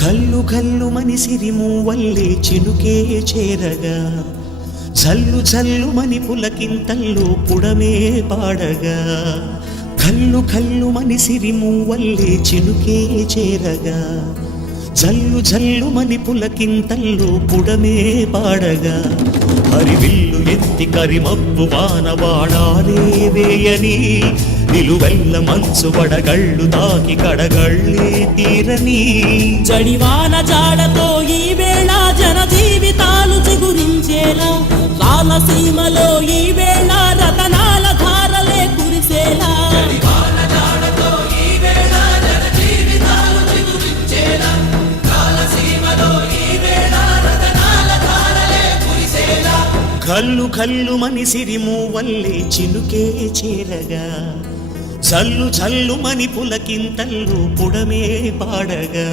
కల్లు కల్లు మని సిరిము వల్లే చినుకే చేరగా. జల్లు జల్లు మని పులకింతల్లో పుడమే పాడగా. కల్లు కల్లు మని సిరిము వల్లే చినుకే చేరగా. జల్లు జల్లు మని పులకింతల్లో పుడమే పాడగా. హరివిల్లు ఎత్తి కరిమబ్బు వానవాడారే వేయని. నిలువెల్ల మంచు వడగళ్ళు తాకి కడగళ్ళే తీరని. జడివాన జాడతో ఈ సీమలో ఈ వేళ రతనాల ధారలే కురిసేలా. కల్లు కల్లు మని సిరిము చినుకే చేరగా. చల్లు చల్లు మని పులకింతల్లు పుడమే పాడగా.